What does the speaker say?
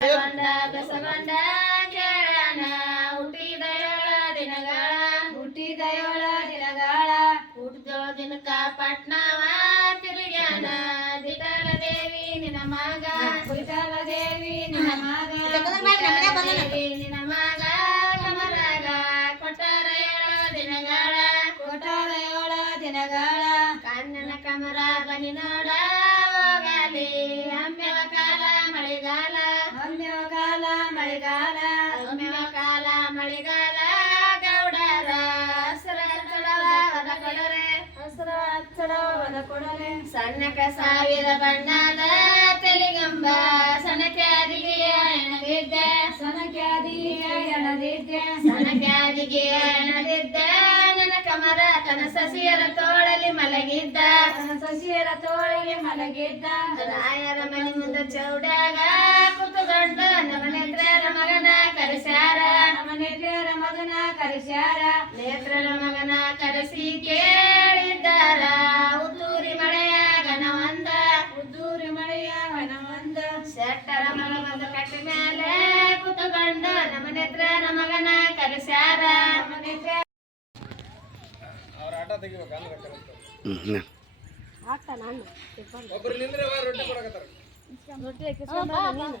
ಬಸವಂಡ ಬಸವಂಡ ಕೇಳಣ ಹುಟ್ಟಿದ ಏಳ ದಿನಗಳ ಹುಟ್ಟಿದ ಏಳ ದಿನಗಳ ಹುಟ್ಟಿದ ದಿನಕ ಪಟ್ನವ ತಿರುಗ್ಯಾನ ದಿಟಲ ದೇವಿ ನಿನ್ನ ಮಗ ವಿಠಲ ದೇವಿ ನಿನ್ನ ಮಗ ದೇವಿ ನಿನ್ನ ಮಗ ಕಮರಾಗ ಕೊಟ್ಟಾರ ಏಳ ದಿನಗಳ ಕೊಟ್ಟಾರ ಏಳ ದಿನಗಳ ಕಣ್ಣನ ಕಮರ ಬನಿ ನೋಡ ಹೋಗಲಿ ಕಾಲ ಮಳೆಗಾಲ ಗೌಡರ. ಕೊಡರೆ. ಹಸಿರ ಹಚ್ಚಡವದ ಕೊಡಲೆ ಸಣ್ಣಕ ಸಾವಿರ ಬಣ್ಣದ ತೆಲಿಗಂಬ. ಸಣಕ್ಯಾದಿಗೆ ಎಣದಿದ್ದೆ ಸನಕ್ಯಾದಿಯ ಎಣದಿದ್ದೆ ಸಣಕ್ಯಾದಿಗೆ ಎಣದಿದ್ದೆ ನನ್ನ ಕಮರ ತನ್ನ ಸಸಿಯರ ತೋಳಲಿ ಮಲಗಿದ್ದ. ತನ ಸಸಿಯರ ತೋಳಲಿ ಮಲಗಿದ್ದ. ರಾಯರ ಮನೆ ಮುಂದೆ ಚೌಡಾಗ ದೊಡ್ಡ ನಮ್ಮ ಕರೆಸ್ಯಾರ? ನೇತ್ರನ ಮಗನ ಕರೆಸಿ ಕೇಳಿದ್ದಾರ. ಉದ್ದೂರಿ ಮಳೆಯ ಘನವಂದ ಉದ್ದೂರಿ ಮಳೆಯ ಘನವಂದ ಶೆಟ್ಟರ ಮಗ ಬಂದ ಕಟ್ಟಿ ಮೇಲೆ ಕುತ್ಕೊಂಡ ನಮ್ಮ ನೇತ್ರ ಮಗನ ಕರೆಸ್ಯಾರ. ಅವ್ರ ಆಟ ತೆಗಿಬೇಕು ಅಂದ್ರೆ ಒಬ್ರು ನಿಂದ್ರೆ ರೊಟ್ಟಿ ಕೊಡಕತ್ತಾರ. ರೊಟ್ಟಿ ಹಾಕಿಸ್ಕೊಂಡ್.